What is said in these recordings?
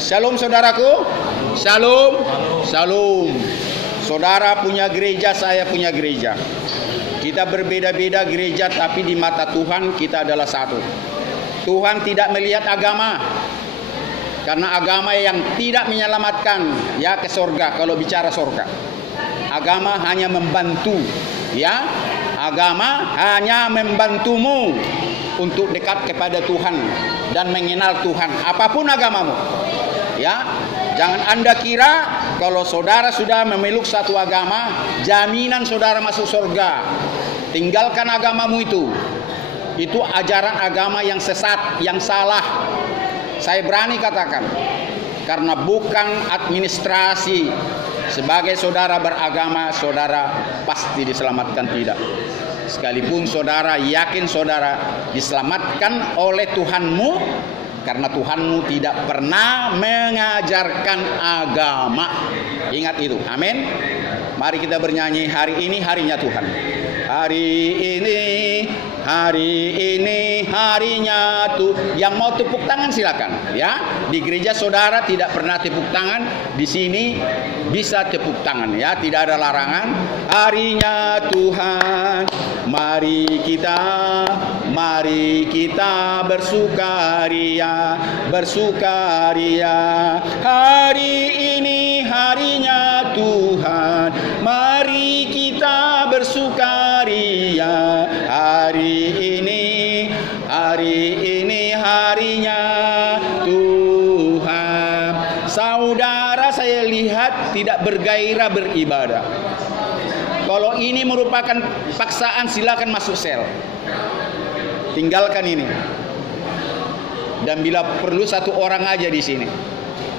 Shalom saudaraku. Shalom. Shalom. Saudara punya gereja, saya punya gereja. Kita berbeda-beda gereja, tapi di mata Tuhan kita adalah satu. Tuhan tidak melihat agama, karena agama yang tidak menyelamatkan ya ke surga. Kalau bicara surga, agama hanya membantu, ya. Agama hanya membantumu untuk dekat kepada Tuhan dan mengenal Tuhan, apapun agamamu. Ya, jangan Anda kira kalau saudara sudah memeluk satu agama, jaminan saudara masuk surga. Tinggalkan agamamu itu. Itu ajaran agama yang sesat, yang salah. Saya berani katakan, karena bukan administrasi. Sebagai saudara beragama, saudara pasti diselamatkan, tidak. Sekalipun saudara yakin saudara diselamatkan oleh Tuhanmu, karena Tuhanmu tidak pernah mengajarkan agama. Ingat itu, amin. Mari kita bernyanyi, hari ini harinya Tuhan. Hari ini harinya tuh. Yang mau tepuk tangan silakan, ya. Di gereja saudara tidak pernah tepuk tangan, di sini bisa tepuk tangan, ya. Tidak ada larangan. Harinya Tuhan, mari kita bersukaria. Hari ini harinya Tuhan, mari kita bersukaria. Hari ini harinya Tuhan. Saudara, saya lihat tidak bergairah beribadah. Kalau ini merupakan paksaan, silakan masuk sel. Tinggalkan ini. Dan bila perlu satu orang aja di sini.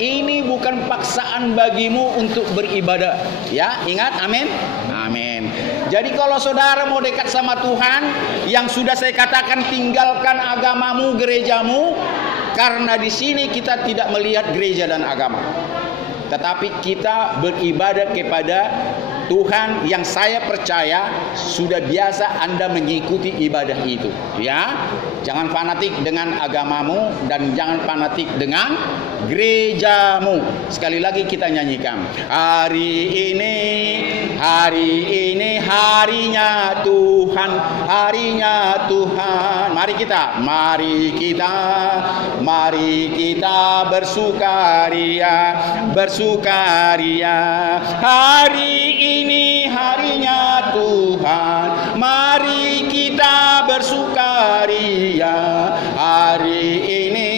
Ini bukan paksaan bagimu untuk beribadah. Ya, ingat, amin. Amin. Jadi kalau saudara mau dekat sama Tuhan, yang sudah saya katakan, tinggalkan agamamu, gerejamu, karena di sini kita tidak melihat gereja dan agama, tetapi kita beribadah kepada Tuhan yang saya percaya sudah biasa Anda mengikuti ibadah itu, ya. Jangan fanatik dengan agamamu dan jangan fanatik dengan gerejamu. Sekali lagi kita nyanyikan. Hari ini harinya Tuhan, harinya Tuhan. Mari kita bersukaria. Hari ini harinya Tuhan, mari kita bersukaria. Hari ini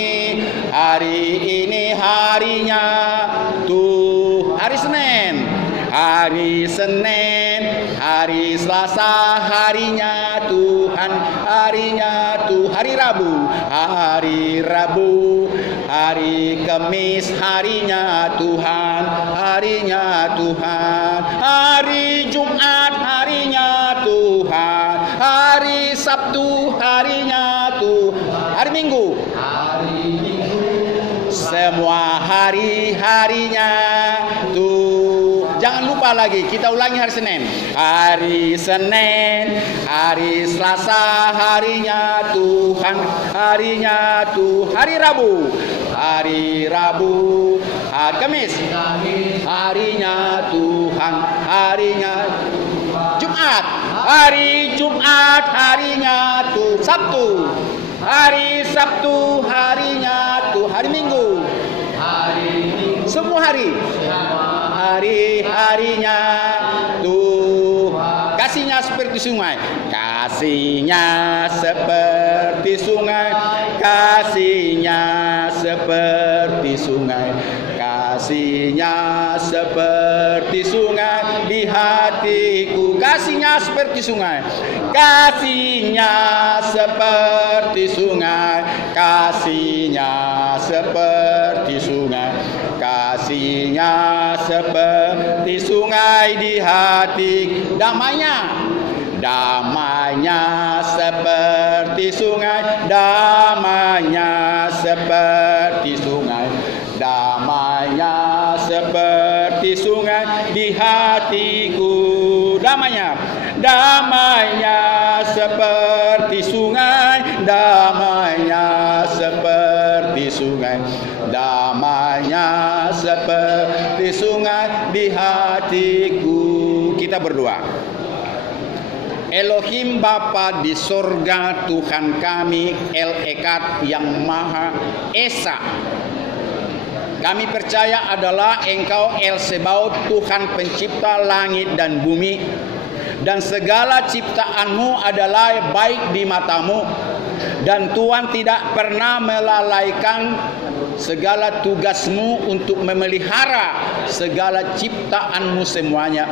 harinya Tuhan. Hari Senin, hari Selasa harinya Tuhan, harinya Tuhan. Hari Rabu, hari Kamis harinya Tuhan, harinya Tuhan. Hari Jumat harinya Tuhan, hari Sabtu harinya Tuhan. Hari Minggu, semua hari-harinya Tuhan. Jangan lupa lagi, kita ulangi hari Senin. Hari Senin, hari Selasa harinya Tuhan, harinya Tuhan. Hari Rabu, hari Kamis, harinya Tuhan, harinya Jumat, hari Jumat harinya Tuhan. Sabtu, hari Sabtu harinya Tuhan. Hari Minggu, semua hari-harinya Tuhan. Kasihnya seperti sungai, kasihnya seperti sungai, kasihnya seperti sungai, kasihnya seperti sungai di hatiku. Kasihnya seperti sungai, kasihnya seperti sungai, kasihnya seperti sungai, kasihnya seperti sungai di hati. Damainya seperti sungai, damainya seperti sungai, damainya seperti sungai di hatiku. Damainya seperti sungai, damainya seperti sungai, damainya seperti sungai di hatiku. Kita berdoa. Elohim Bapa di sorga, Tuhan kami El Echad yang Maha Esa, kami percaya adalah Engkau El Sebaot, Tuhan pencipta langit dan bumi, dan segala ciptaanmu adalah baik di matamu, dan Tuhan tidak pernah melalaikan segala tugasmu untuk memelihara segala ciptaanmu semuanya,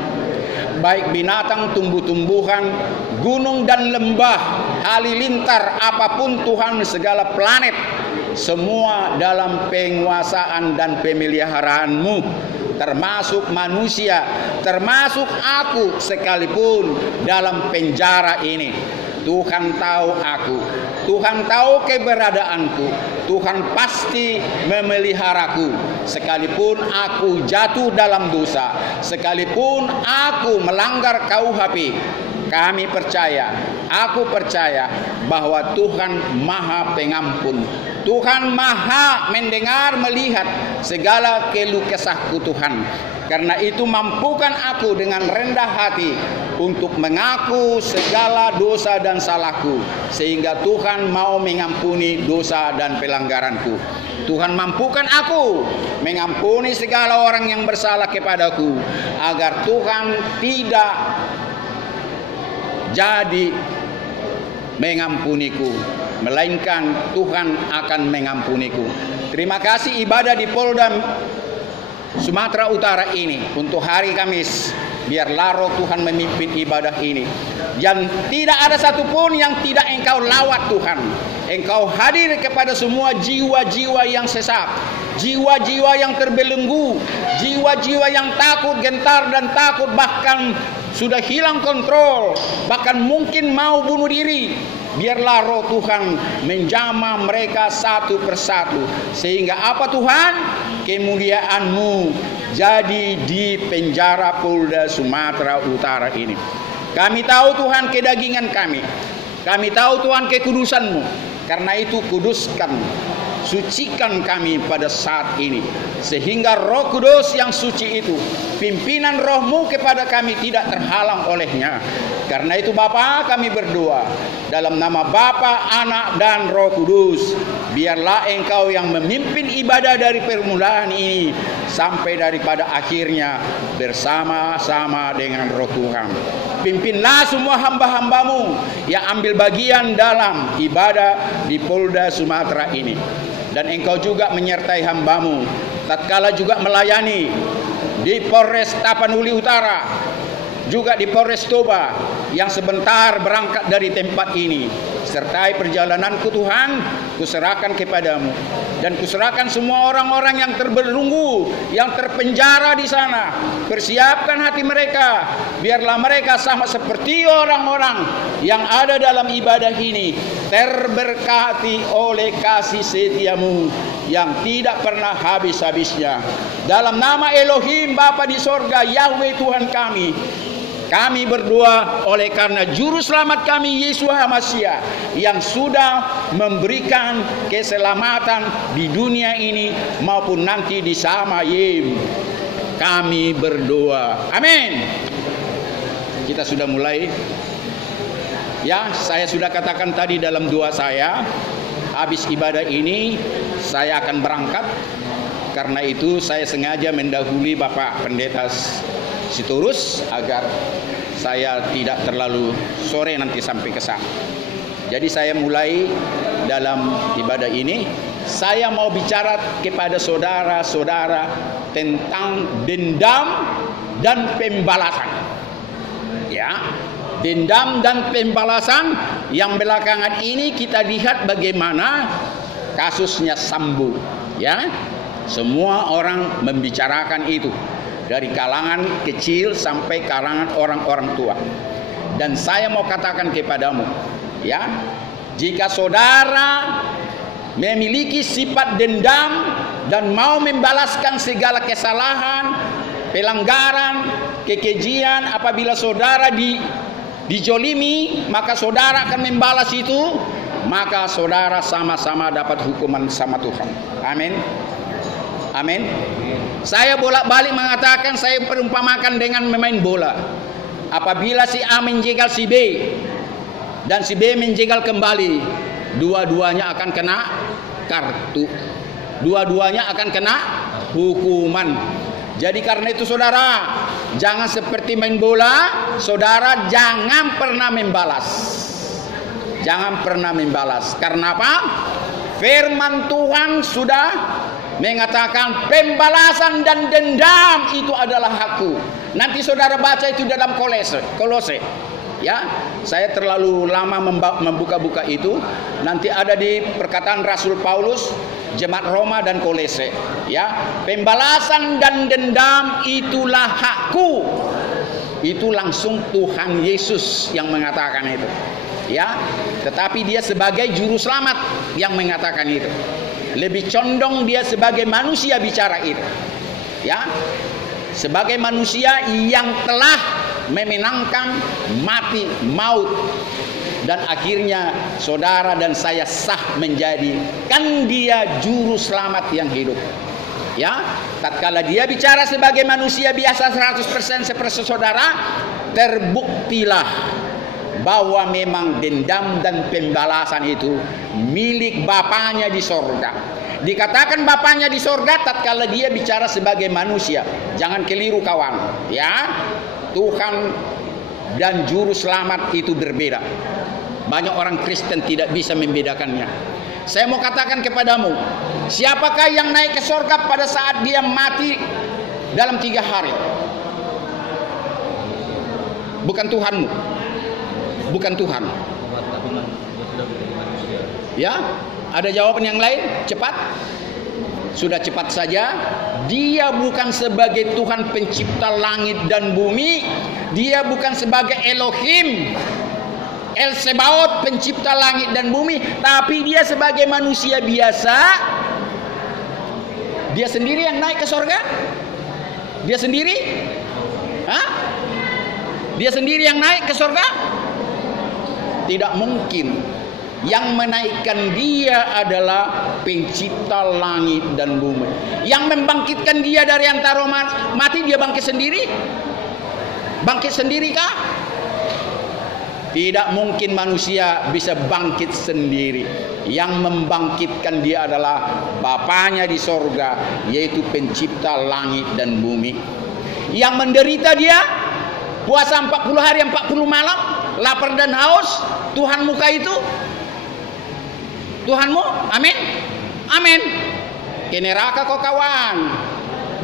baik binatang, tumbuh-tumbuhan, gunung dan lembah, halilintar, apapun Tuhan, segala planet, semua dalam penguasaan dan pemeliharaanmu, termasuk manusia, termasuk aku sekalipun dalam penjara ini. Tuhan tahu aku, Tuhan tahu keberadaanku, Tuhan pasti memeliharaku. Sekalipun aku jatuh dalam dosa, sekalipun aku melanggar KUHP, kami percaya, aku percaya bahwa Tuhan Maha Pengampun. Tuhan Maha mendengar, melihat segala keluh kesahku Tuhan. Karena itu mampukan aku dengan rendah hati untuk mengaku segala dosa dan salahku, sehingga Tuhan mau mengampuni dosa dan pelanggaranku. Tuhan mampukan aku mengampuni segala orang yang bersalah kepadaku, agar Tuhan tidak jadi mengampuniku, melainkan Tuhan akan mengampuniku. Terima kasih ibadah di Polda Sumatera Utara ini untuk hari Kamis. Biarlah roh Tuhan memimpin ibadah ini. Dan tidak ada satupun yang tidak Engkau lawat Tuhan. Engkau hadir kepada semua jiwa-jiwa yang sesat, jiwa-jiwa yang terbelenggu, jiwa-jiwa yang takut, gentar dan takut, bahkan sudah hilang kontrol, bahkan mungkin mau bunuh diri. Biarlah roh Tuhan menjamah mereka satu persatu, sehingga apa Tuhan? Kemuliaan-Mu jadi di penjara Polda Sumatera Utara ini. Kami tahu Tuhan kedagingan kami, kami tahu Tuhan kekudusan-Mu. Karena itu kuduskan, sucikan kami pada saat ini, sehingga Roh Kudus yang suci itu, pimpinan Roh-Mu kepada kami tidak terhalang olehnya. Karena itu Bapa, kami berdoa dalam nama Bapa, Anak dan Roh Kudus, biarlah Engkau yang memimpin ibadah dari permulaan ini sampai daripada akhirnya bersama-sama dengan Roh Tuhan. Pimpinlah semua hamba-hamba-Mu yang ambil bagian dalam ibadah di Polda Sumatera ini. Dan Engkau juga menyertai hamba-Mu tatkala juga melayani di Polres Tapanuli Utara, juga di Polres Toba yang sebentar berangkat dari tempat ini. Sertai perjalananku Tuhan, kuserahkan kepadamu. Dan kuserahkan semua orang-orang yang terbelenggu, yang terpenjara di sana. Persiapkan hati mereka, biarlah mereka sama seperti orang-orang yang ada dalam ibadah ini, terberkati oleh kasih setia-Mu yang tidak pernah habis-habisnya. Dalam nama Elohim Bapa di sorga, Yahweh Tuhan kami berdoa oleh karena juru selamat kami Yesus Hamasiah yang sudah memberikan keselamatan di dunia ini maupun nanti di Samayim. Kami berdoa. Amin. Kita sudah mulai. Ya, saya sudah katakan tadi dalam doa saya, habis ibadah ini saya akan berangkat. Karena itu saya sengaja mendahului Bapak Pendeta Sitorus agar saya tidak terlalu sore nanti sampai ke sana. Jadi saya mulai dalam ibadah ini, saya mau bicara kepada saudara-saudara tentang dendam dan pembalasan. Ya, dendam dan pembalasan yang belakangan ini kita lihat bagaimana kasusnya Sambo. Ya, semua orang membicarakan itu. Dari kalangan kecil sampai kalangan orang-orang tua. Dan saya mau katakan kepadamu, ya, jika saudara memiliki sifat dendam dan mau membalaskan segala kesalahan, pelanggaran, kekejian, apabila saudara dijolimi, maka saudara akan membalas itu, maka saudara sama-sama dapat hukuman sama Tuhan. Amin. Amin. Saya bolak-balik mengatakan, saya perumpamakan dengan memain bola. Apabila si A menjegal si B dan si B menjegal kembali, dua-duanya akan kena kartu. Dua-duanya akan kena hukuman. Jadi karena itu saudara, jangan seperti main bola, saudara jangan pernah membalas. Jangan pernah membalas. Karena apa? Firman Tuhan sudah mengatakan pembalasan dan dendam itu adalah hakku. Nanti saudara baca itu dalam Kolose. Ya, saya terlalu lama membuka-buka itu. Nanti ada di perkataan Rasul Paulus, Jemaat Roma dan Kolose. Ya, pembalasan dan dendam itulah hakku. Itu langsung Tuhan Yesus yang mengatakan itu. Ya, tetapi dia sebagai juru selamat yang mengatakan itu. Lebih condong dia sebagai manusia bicara itu. Ya, sebagai manusia yang telah memenangkan mati maut, dan akhirnya saudara dan saya sah menjadi kan dia juru selamat yang hidup. Ya, tatkala dia bicara sebagai manusia biasa 100% seperti saudara, terbuktilah bahwa memang dendam dan pembalasan itu milik Bapaknya di sorga. Dikatakan Bapaknya di sorga tatkala dia bicara sebagai manusia. Jangan keliru kawan, ya. Tuhan dan juru selamat itu berbeda. Banyak orang Kristen tidak bisa membedakannya. Saya mau katakan kepadamu, siapakah yang naik ke sorga pada saat dia mati dalam 3 hari? Bukan Tuhanmu. Bukan Tuhan. Ya, ada jawaban yang lain? Cepat. Sudah cepat saja. Dia bukan sebagai Tuhan pencipta langit dan bumi. Dia bukan sebagai Elohim, El Sebaot pencipta langit dan bumi. Tapi dia sebagai manusia biasa. Dia sendiri yang naik ke sorga? Dia sendiri? Hah? Dia sendiri yang naik ke sorga? Tidak mungkin. Yang menaikkan dia adalah pencipta langit dan bumi. Yang membangkitkan dia dari antara mati, dia bangkit sendiri? Bangkit sendiri-kah? Tidak mungkin manusia bisa bangkit sendiri. Yang membangkitkan dia adalah Bapaknya di sorga, yaitu pencipta langit dan bumi. Yang menderita dia puasa 40 hari 40 malam, lapar dan haus, Tuhan muka itu Tuhanmu, amin, amin. Ke neraka kau kawan.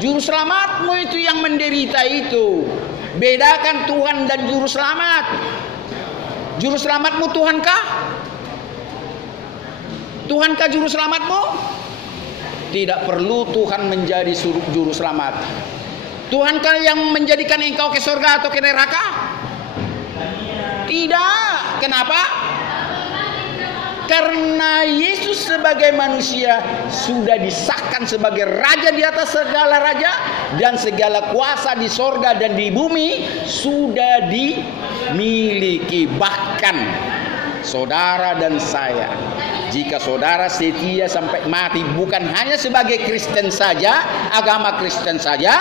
Juru selamatmu itu yang menderita itu. Bedakan Tuhan dan juru selamat. Juru selamatmu Tuhankah? Tuhankah juru selamatmu? Tidak perlu Tuhan menjadi juru selamat. Tuhankah yang menjadikan engkau ke surga atau ke neraka? Tidak. Kenapa? Karena Yesus sebagai manusia sudah disahkan sebagai raja di atas segala raja, dan segala kuasa di sorga dan di bumi sudah dimiliki. Bahkan saudara dan saya, jika saudara setia sampai mati, bukan hanya sebagai Kristen saja, agama Kristen saja,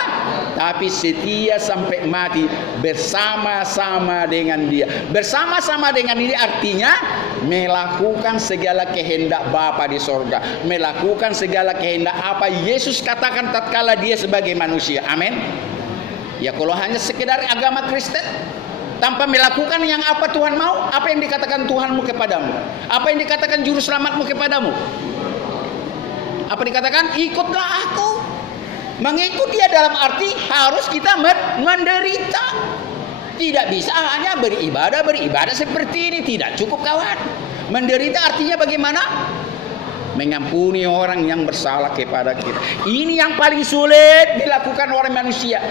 tapi setia sampai mati bersama-sama dengan dia. Bersama-sama dengan dia artinya melakukan segala kehendak Bapa di sorga, melakukan segala kehendak apa Yesus katakan tatkala dia sebagai manusia. Amin. Ya, kalau hanya sekedar agama Kristen tanpa melakukan yang apa Tuhan mau, apa yang dikatakan Tuhanmu kepadamu, apa yang dikatakan juru selamatmu kepadamu, apa dikatakan? Ikutlah aku. Mengikut dia dalam arti harus kita menderita. Tidak bisa hanya beribadah seperti ini, tidak cukup kawan. Menderita artinya bagaimana? Mengampuni orang yang bersalah kepada kita. Ini yang paling sulit dilakukan oleh manusia.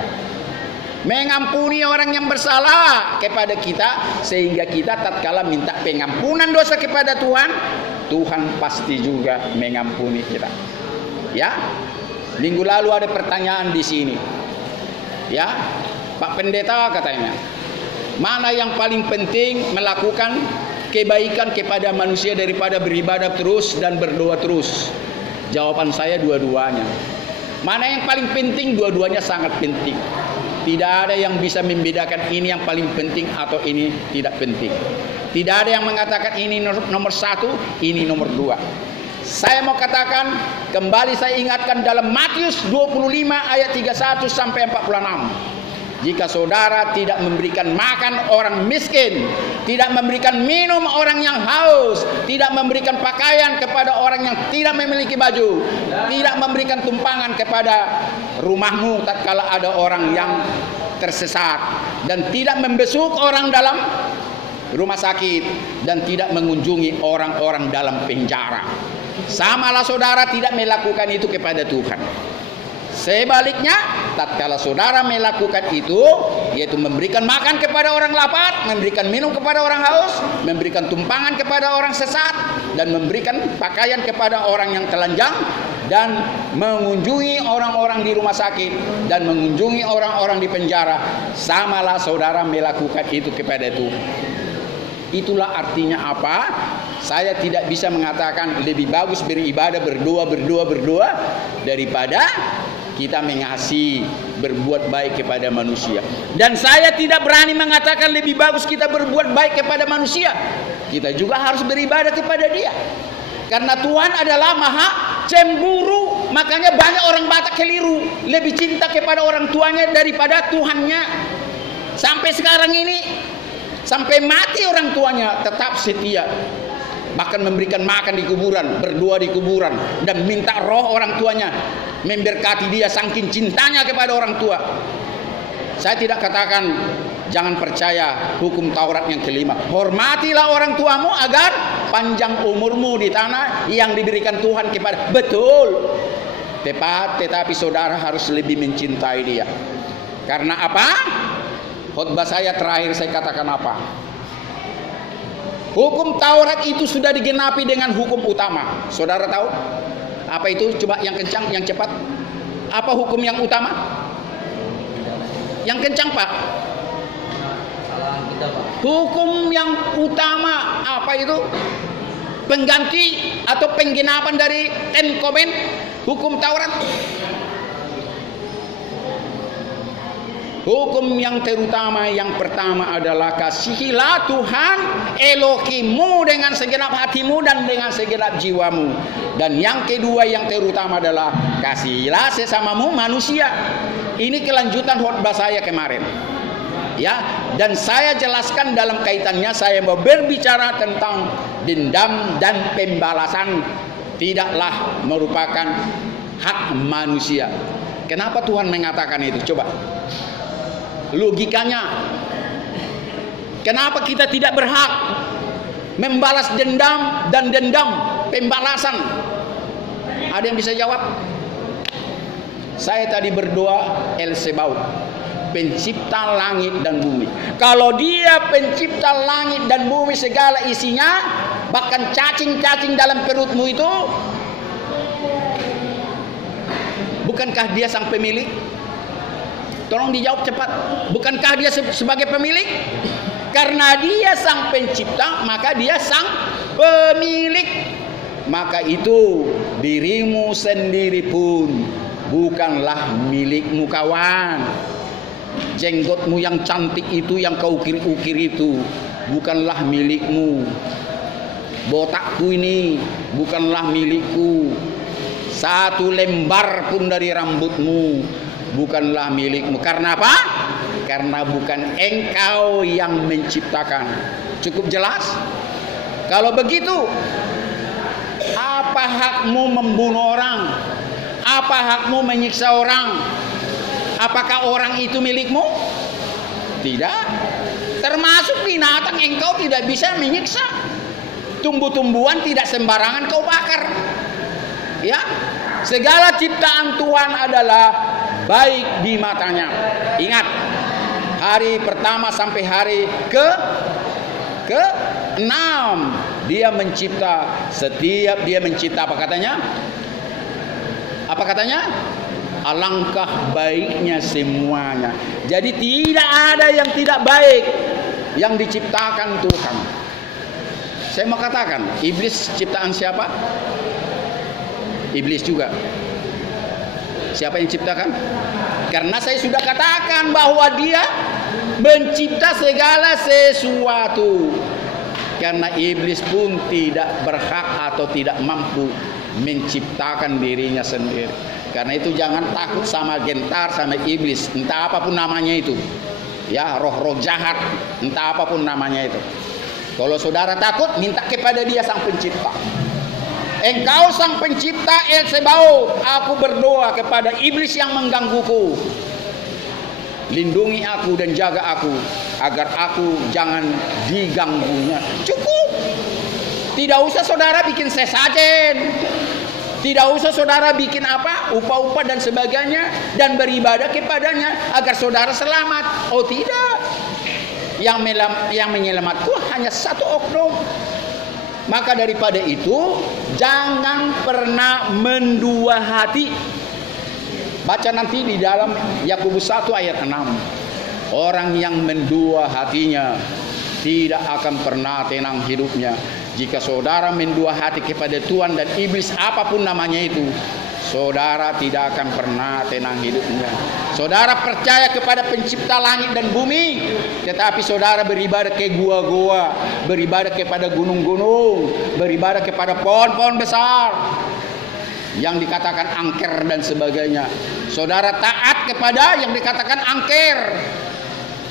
Mengampuni orang yang bersalah kepada kita, sehingga kita tatkala minta pengampunan dosa kepada Tuhan, Tuhan pasti juga mengampuni kita. Ya. Minggu lalu ada pertanyaan di sini. Ya, Pak Pendeta katanya, mana yang paling penting melakukan kebaikan kepada manusia daripada beribadah terus dan berdoa terus? Jawaban saya dua-duanya. Mana yang paling penting? Dua-duanya sangat penting. Tidak ada yang bisa membedakan ini yang paling penting atau ini tidak penting. Tidak ada yang mengatakan ini nomor satu, ini nomor dua. Saya mau katakan, kembali saya ingatkan dalam Matius 25 ayat 31 sampai 46. Jika saudara tidak memberikan makan orang miskin, tidak memberikan minum orang yang haus, tidak memberikan pakaian kepada orang yang tidak memiliki baju, tidak memberikan tumpangan kepada rumahmu tatkala ada orang yang tersesat, dan tidak membesuk orang dalam rumah sakit, dan tidak mengunjungi orang-orang dalam penjara, samalah saudara tidak melakukan itu kepada Tuhan. Sebaliknya, tatkala saudara melakukan itu, yaitu memberikan makan kepada orang lapar, memberikan minum kepada orang haus, memberikan tumpangan kepada orang sesat, dan memberikan pakaian kepada orang yang telanjang, dan mengunjungi orang-orang di rumah sakit, dan mengunjungi orang-orang di penjara, samalah saudara melakukan itu kepada Tuhan. Itulah artinya apa? Saya tidak bisa mengatakan lebih bagus beribadah berdoa daripada kita mengasihi, berbuat baik kepada manusia. Dan saya tidak berani mengatakan lebih bagus kita berbuat baik kepada manusia. Kita juga harus beribadah kepada Dia. Karena Tuhan adalah maha cemburu. Makanya banyak orang Batak keliru, lebih cinta kepada orang tuanya daripada Tuhannya. Sampai sekarang ini, sampai mati orang tuanya tetap setia. Bahkan memberikan makan di kuburan, berdoa di kuburan, dan minta roh orang tuanya memberkati dia saking cintanya kepada orang tua. Saya tidak katakan jangan percaya hukum Taurat yang kelima. Hormatilah orang tuamu agar panjang umurmu di tanah yang diberikan Tuhan kepada. Betul, tepat. Tetapi saudara harus lebih mencintai dia. Karena apa? Khotbah saya terakhir saya katakan apa? Hukum Taurat itu sudah digenapi dengan hukum utama. Saudara tahu? Apa itu? Coba yang kencang, yang cepat. Apa hukum yang utama? Yang kencang, Pak. Hukum yang utama apa itu? Pengganti atau penggenapan dari Ten Command, hukum Taurat. Hukum yang terutama yang pertama adalah kasihilah Tuhan Elohimmu dengan segenap hatimu dan dengan segenap jiwamu. Dan yang kedua yang terutama adalah kasihilah sesamamu manusia. Ini kelanjutan khotbah saya kemarin. Ya, dan saya jelaskan dalam kaitannya, saya mau berbicara tentang dendam dan pembalasan tidaklah merupakan hak manusia. Kenapa Tuhan mengatakan itu? Coba logikanya, kenapa kita tidak berhak membalas dendam dan dendam pembalasan? Ada yang bisa jawab? Saya tadi berdoa El Sebaut, pencipta langit dan bumi. Kalau Dia pencipta langit dan bumi segala isinya, bahkan cacing-cacing dalam perutmu itu, bukankah Dia sang pemilik? Tolong dijawab cepat. Bukankah Dia sebagai pemilik? Karena Dia sang pencipta, maka Dia sang pemilik. Maka itu dirimu sendiri pun bukanlah milikmu, kawan. Jenggotmu yang cantik itu, yang kau ukir-ukir itu, bukanlah milikmu. Botakku ini bukanlah milikku. Satu lembar pun dari rambutmu bukanlah milikmu. Karena apa? Karena bukan engkau yang menciptakan. Cukup jelas? Kalau begitu, apa hakmu membunuh orang? Apa hakmu menyiksa orang? Apakah orang itu milikmu? Tidak. Termasuk binatang engkau tidak bisa menyiksa. Tumbuh-tumbuhan tidak sembarangan kau bakar. Ya, segala ciptaan Tuhan adalah baik di matanya. Ingat, hari pertama sampai hari ke-6 Dia mencipta. Setiap Dia mencipta, apa katanya? Apa katanya? Alangkah baiknya semuanya. Jadi tidak ada yang tidak baik yang diciptakan Tuhan. Saya mau katakan, iblis ciptaan siapa? Iblis juga. Siapa yang ciptakan? Karena saya sudah katakan bahwa Dia mencipta segala sesuatu. Karena iblis pun tidak berhak atau tidak mampu menciptakan dirinya sendiri. Karena itu jangan takut sama gentar, sama iblis, entah apapun namanya itu. Ya, roh-roh jahat, entah apapun namanya itu. Kalau saudara takut, minta kepada Dia sang pencipta. Engkau sang pencipta El Sebaot, aku berdoa kepada iblis yang menggangguku. Lindungi aku dan jaga aku, agar aku jangan diganggunya. Cukup. Tidak usah saudara bikin sesajen. Tidak usah saudara bikin apa, upah-upah dan sebagainya, dan beribadah kepadanya agar saudara selamat. Oh tidak. Yang menyelamatku hanya satu oknum. Maka daripada itu, jangan pernah mendua hati. Baca nanti di dalam Yakobus 1 ayat 6. Orang yang mendua hatinya tidak akan pernah tenang hidupnya. Jika saudara mendua hati kepada Tuhan dan iblis apapun namanya itu, saudara tidak akan pernah tenang hidupnya. Saudara percaya kepada pencipta langit dan bumi, tetapi saudara beribadah ke gua-gua, beribadah kepada gunung-gunung, beribadah kepada pohon-pohon besar yang dikatakan angker dan sebagainya. Saudara taat kepada yang dikatakan angker.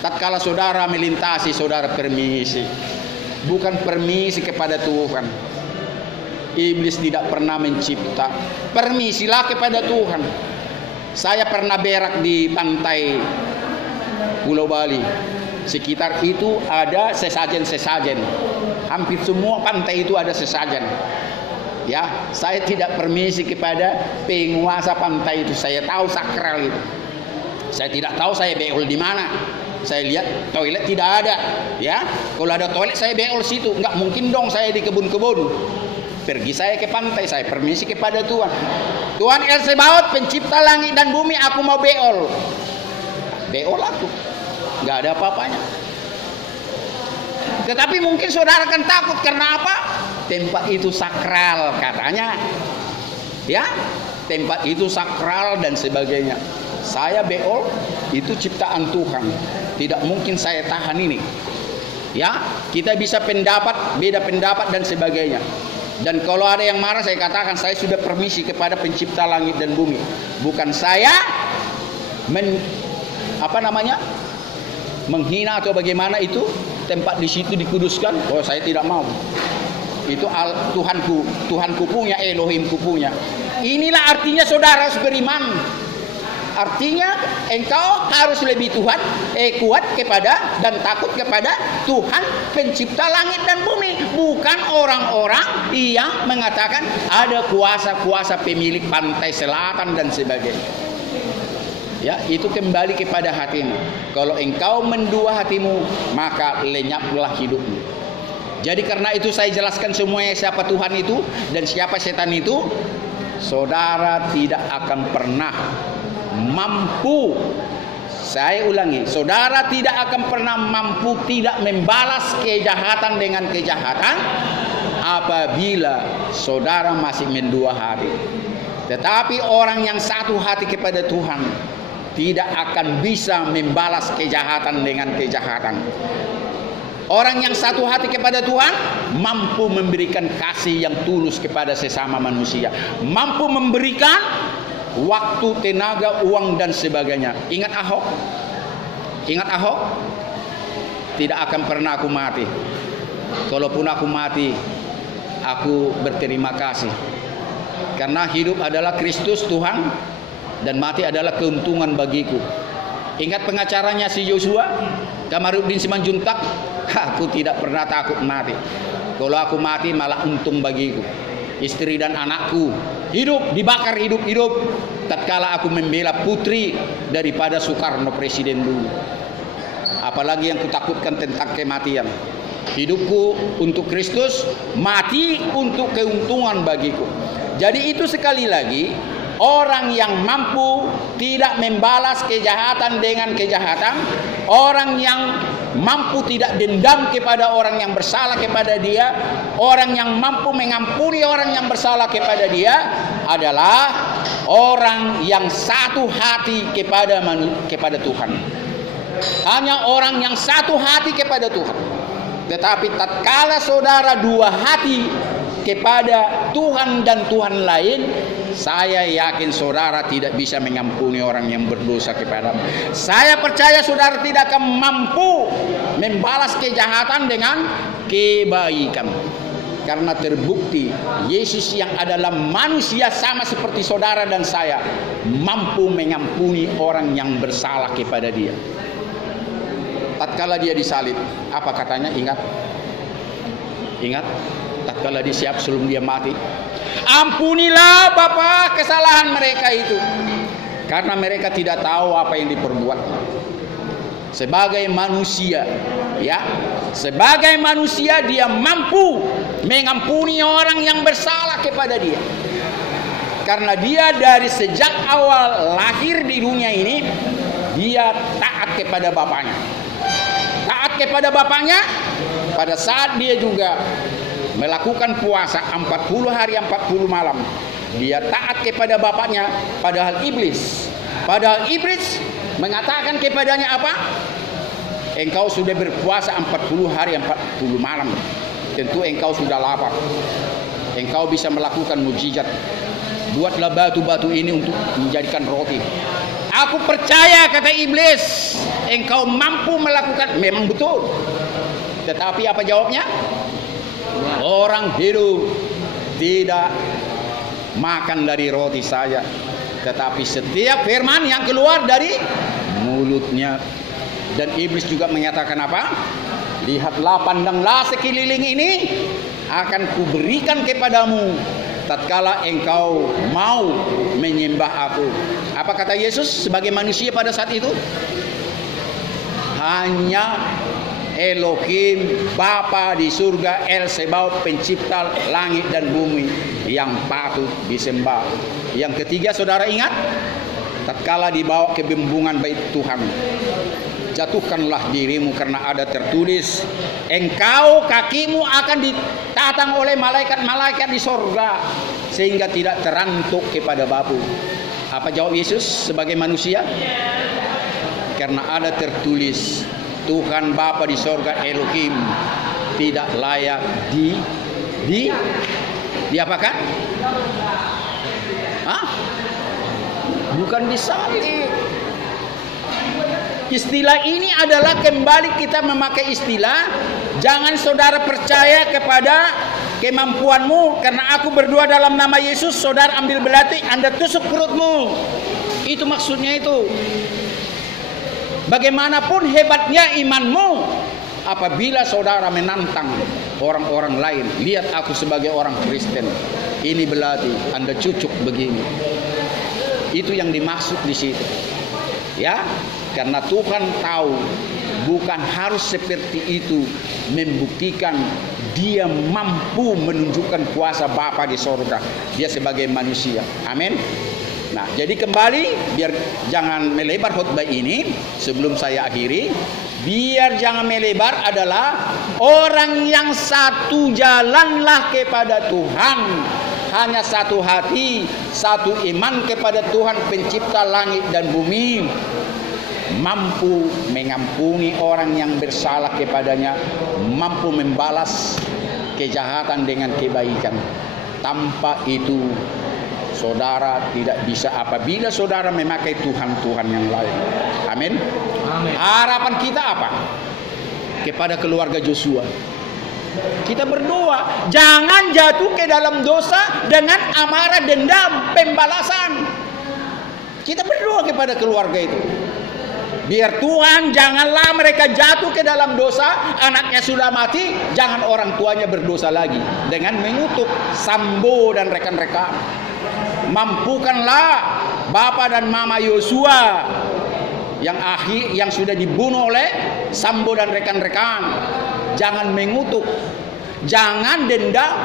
Tatkala saudara melintasi, saudara permisi. Bukan permisi kepada Tuhan. Iblis tidak pernah mencipta. Permisilah kepada Tuhan. Saya pernah berak di pantai Pulau Bali. Sekitar itu ada sesajen-sesajen. Hampir semua pantai itu ada sesajen. Ya, saya tidak permisi kepada penguasa pantai itu. Saya tahu sakral itu. Saya tidak tahu saya beol di mana. Saya lihat toilet tidak ada, ya. Kalau ada toilet saya beol situ. Enggak mungkin dong saya di kebun-kebun. Pergi saya ke pantai, saya permisi kepada Tuhan. Tuhan El Sebaot, pencipta langit dan bumi, aku mau beol. Beol aku. Enggak ada apa-apanya. Tetapi mungkin saudara akan takut karena apa? Tempat itu sakral katanya. Ya, tempat itu sakral dan sebagainya. Saya beol itu ciptaan Tuhan. Tidak mungkin saya tahan ini. Ya, kita bisa pendapat, beda pendapat dan sebagainya. Dan kalau ada yang marah, saya katakan saya sudah permisi kepada pencipta langit dan bumi. Bukan saya menghina atau bagaimana itu tempat di situ dikuduskan. Oh, saya tidak mau. Itu Tuhanku punya, Elohimku punya. Inilah artinya saudara harus beriman. Artinya engkau harus lebih kuat kepada dan takut kepada Tuhan pencipta langit dan bumi, bukan orang-orang yang mengatakan ada kuasa-kuasa pemilik pantai selatan dan sebagainya. Ya, itu kembali kepada hatimu. Kalau engkau mendua hatimu, maka lenyaplah hidupmu. Jadi karena itu saya jelaskan semuanya siapa Tuhan itu dan siapa setan itu. Saudara tidak akan pernah mampu, saya ulangi, saudara tidak akan pernah mampu tidak membalas kejahatan dengan kejahatan apabila saudara masih mendua hati. Tetapi orang yang satu hati kepada Tuhan tidak akan bisa membalas kejahatan dengan kejahatan. Orang yang satu hati kepada Tuhan mampu memberikan kasih yang tulus kepada sesama manusia, mampu memberikan waktu, tenaga, uang dan sebagainya. Ingat Ahok? Ingat Ahok? Tidak akan pernah aku mati. Kalaupun aku mati, aku berterima kasih. Karena hidup adalah Kristus Tuhan dan mati adalah keuntungan bagiku. Ingat pengacaranya si Yosua, Kamarudin Simanjuntak, aku tidak pernah takut mati. Kalau aku mati malah untung bagiku. Istri dan anakku hidup, dibakar hidup-hidup tatkala aku membela putri daripada Soekarno presiden dulu. Apalagi yang kutakutkan tentang kematian. Hidupku untuk Kristus, mati untuk keuntungan bagiku. Jadi itu sekali lagi Orang yang mampu tidak membalas kejahatan dengan kejahatan, orang yang mampu tidak dendam kepada orang yang bersalah kepada dia, orang yang mampu mengampuni orang yang bersalah kepada dia adalah orang yang satu hati kepada Tuhan. Hanya orang yang satu hati kepada Tuhan. Tetapi tatkala saudara dua hati kepada Tuhan dan Tuhan lain, saya yakin saudara tidak bisa mengampuni orang yang berdosa kepadamu. Saya percaya saudara tidak akan mampu membalas kejahatan dengan kebaikan. Karena terbukti Yesus yang adalah manusia sama seperti saudara dan saya mampu mengampuni orang yang bersalah kepada dia. Tatkala dia disalib, apa katanya? Ingat, tatkala dia siap sebelum dia mati, ampunilah Bapa kesalahan mereka itu, karena mereka tidak tahu apa yang diperbuat. Sebagai manusia, ya, sebagai manusia dia mampu mengampuni orang yang bersalah kepada dia. Karena dia dari sejak awal lahir di dunia ini, dia taat kepada Bapaknya. Taat kepada Bapaknya pada saat dia juga melakukan puasa 40 hari 40 malam. Dia taat kepada Bapaknya, padahal iblis mengatakan kepadanya apa? Engkau sudah berpuasa 40 hari 40 malam. Tentu engkau sudah lapar. Engkau bisa melakukan mukjizat. Buatlah batu-batu ini untuk menjadikan roti. Aku percaya, kata iblis, engkau mampu melakukan. Memang betul. Tetapi apa jawabnya? Orang hidup tidak makan dari roti saja, tetapi setiap firman yang keluar dari mulutnya. Dan iblis juga menyatakan apa? Lihatlah, pandanglah sekeliling ini, akan kuberikan kepadamu tatkala engkau mau menyembah aku. Apa kata Yesus sebagai manusia pada saat itu? Hanya Elohim, Bapa di surga, El Sebaot, pencipta langit dan bumi, yang patut disembah. Yang ketiga, saudara ingat, tatkala dibawa ke bimbungan bait Tuhan, jatuhkanlah dirimu karena ada tertulis, engkau kakimu akan ditatang oleh malaikat-malaikat di sorga, sehingga tidak terantuk kepada batu. Apa jawab Yesus sebagai manusia? Karena ada tertulis, Tuhan Bapa di sorga, Elohim, tidak layak diapakan? Hah? Bukan disalib. Istilah ini adalah kembali kita memakai istilah, jangan saudara percaya kepada kemampuanmu, karena aku berdoa dalam nama Yesus, saudara ambil belati, Anda tusuk perutmu. Itu maksudnya itu. Bagaimanapun hebatnya imanmu, apabila saudara menantang orang-orang lain, lihat aku sebagai orang Kristen, ini belati, Anda cucuk begini. Itu yang dimaksud di situ. Ya, karena Tuhan tahu bukan harus seperti itu membuktikan dia mampu menunjukkan kuasa Bapa di sorga. Dia sebagai manusia. Amin. Nah, jadi kembali, biar jangan melebar khotbah ini, sebelum saya akhiri, biar jangan melebar adalah orang yang satu jalanlah kepada Tuhan, hanya satu hati, satu iman kepada Tuhan pencipta langit dan bumi, mampu mengampuni orang yang bersalah kepadanya, mampu membalas kejahatan dengan kebaikan. Tanpa itu saudara tidak bisa apabila saudara memakai Tuhan-Tuhan yang lain. Amin. Amin. Harapan kita apa? Kepada keluarga Joshua, kita berdoa jangan jatuh ke dalam dosa dengan amarah, dendam, pembalasan. Kita berdoa kepada keluarga itu, biar Tuhan janganlah mereka jatuh ke dalam dosa, anaknya sudah mati, jangan orang tuanya berdosa lagi dengan mengutuk Sambo dan rekan-rekan. Mampukanlah Bapa dan Mama Yosua yang sudah dibunuh oleh Sambo dan rekan-rekan. Jangan mengutuk, jangan dendam,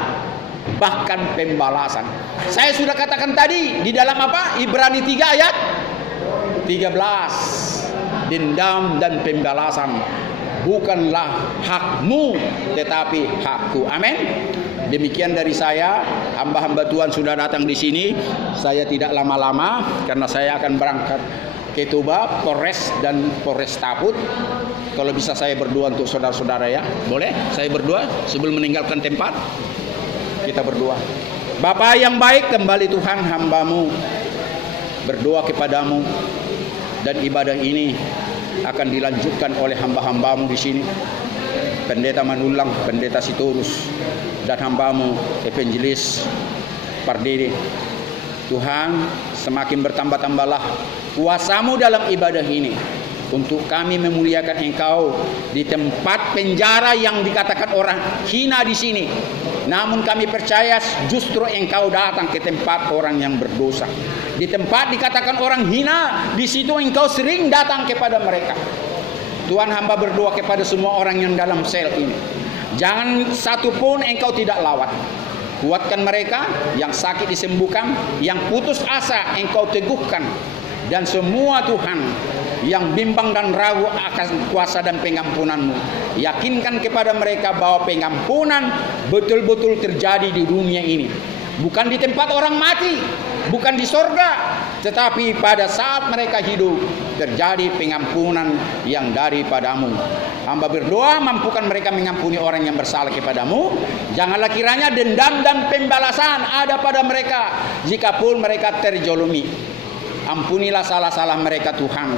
bahkan pembalasan. Saya sudah katakan tadi di dalam apa? Ibrani 3 ayat 13. Dendam dan pembalasan bukanlah hakmu, tetapi hakku. Amin. Demikian dari saya. Hamba-hamba Tuhan sudah datang di sini. Saya tidak lama-lama karena saya akan berangkat ke Toba, Polres dan Polrestabes. Kalau bisa saya berdua untuk saudara-saudara ya. Boleh? Saya berdua sebelum meninggalkan tempat. Kita berdua. Bapa yang baik, kembali Tuhan hamba-Mu berdoa kepadamu, dan ibadah ini akan dilanjutkan oleh hamba-hamba-Mu di sini. Pendeta Manulang, Pendeta Sitorus, dan hamba-Mu Evangelis Pardede. Tuhan, semakin bertambah-tambahlah kuasa-Mu dalam ibadah ini untuk kami memuliakan Engkau di tempat penjara yang dikatakan orang hina di sini. Namun kami percaya justru Engkau datang ke tempat orang yang berdosa. Di tempat dikatakan orang hina, di situ Engkau sering datang kepada mereka. Tuhan, hamba berdoa kepada semua orang yang dalam sel ini. Jangan satupun Engkau tidak lawat. Kuatkan mereka, yang sakit disembuhkan, yang putus asa Engkau teguhkan. Dan semua Tuhan yang bimbang dan ragu akan kuasa dan pengampunan-Mu, yakinkan kepada mereka bahwa pengampunan betul-betul terjadi di dunia ini. Bukan di tempat orang mati, bukan di sorga, tetapi pada saat mereka hidup terjadi pengampunan yang daripada-Mu. Hamba berdoa, mampukan mereka mengampuni orang yang bersalah kepadamu. Janganlah kiranya dendam dan pembalasan ada pada mereka jikapun mereka terjolimi. Ampunilah salah-salah mereka Tuhan.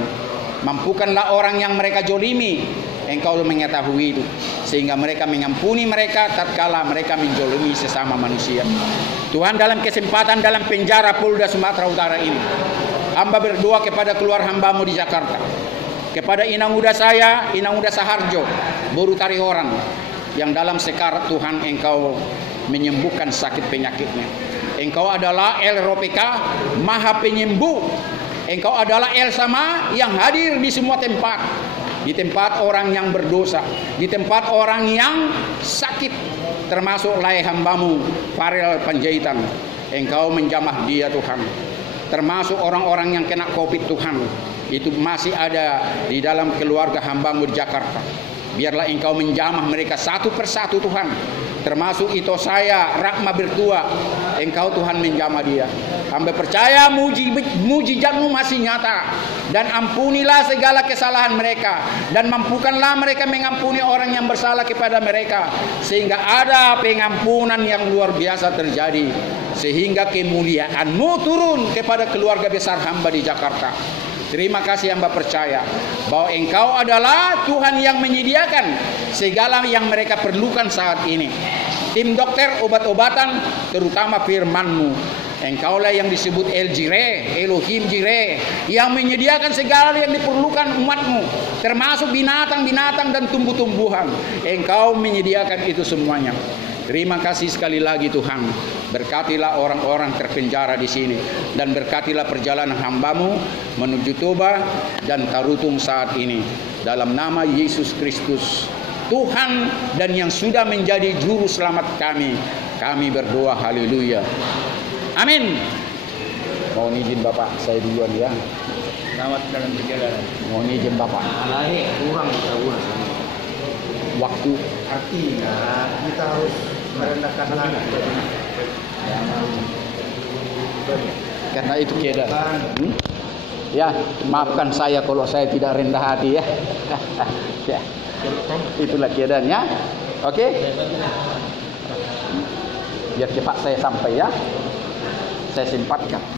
Mampukanlah orang yang mereka jolimi, Engkau mengetahui itu, sehingga mereka mengampuni mereka tatkala mereka menjolimi sesama manusia. Tuhan, dalam kesempatan dalam penjara Polda Sumatera Utara ini, hamba berdoa kepada keluar hamba-Mu di Jakarta, kepada inang muda saya, inang muda Saharjo, Boru Tarihoran, yang dalam sekar Tuhan Engkau menyembuhkan sakit penyakitnya. Engkau adalah El Ropeka, Maha Penyembuh. Engkau adalah El Sama yang hadir di semua tempat. Di tempat orang yang berdosa, di tempat orang yang sakit, termasuk lai hamba-Mu Farel Panjaitan. Engkau menjamah dia Tuhan. Termasuk orang-orang yang kena COVID Tuhan, itu masih ada di dalam keluarga hamba-Mu di Jakarta. Biarlah Engkau menjamah mereka satu persatu Tuhan. Termasuk itu saya Rahma Bertua, Engkau Tuhan menjamah dia. Hamba percaya mujizat-Mu masih nyata. Dan ampunilah segala kesalahan mereka, dan mampukanlah mereka mengampuni orang yang bersalah kepada mereka, sehingga ada pengampunan yang luar biasa terjadi, sehingga kemuliaan-Mu turun kepada keluarga besar hamba di Jakarta. Terima kasih, hamba percaya bahwa Engkau adalah Tuhan yang menyediakan segala yang mereka perlukan saat ini. Tim dokter, obat-obatan, terutama firman-Mu. Engkaulah yang disebut El Jireh, Elohim Jireh, yang menyediakan segala yang diperlukan umat-Mu, termasuk binatang-binatang dan tumbuh-tumbuhan. Engkau menyediakan itu semuanya. Terima kasih sekali lagi Tuhan. Berkatilah orang-orang terpenjara di sini, dan berkatilah perjalanan hamba-Mu menuju Toba dan Tarutung saat ini. Dalam nama Yesus Kristus, Tuhan dan yang sudah menjadi juru selamat kami berdoa. Haleluya. Amin. Mohon izin Bapak, saya duluan ya. Selamat dalam perjalanan. Mohon izin Bapak. Ini kurang Waktu. artinya kita harus merendahkan hati. Karena itu keadaan. Ya, maafkan saya kalau saya tidak rendah hati ya. Ya. Itulah keadaannya. Oke. Biar cepat saya sampai ya. Saya simpatkan.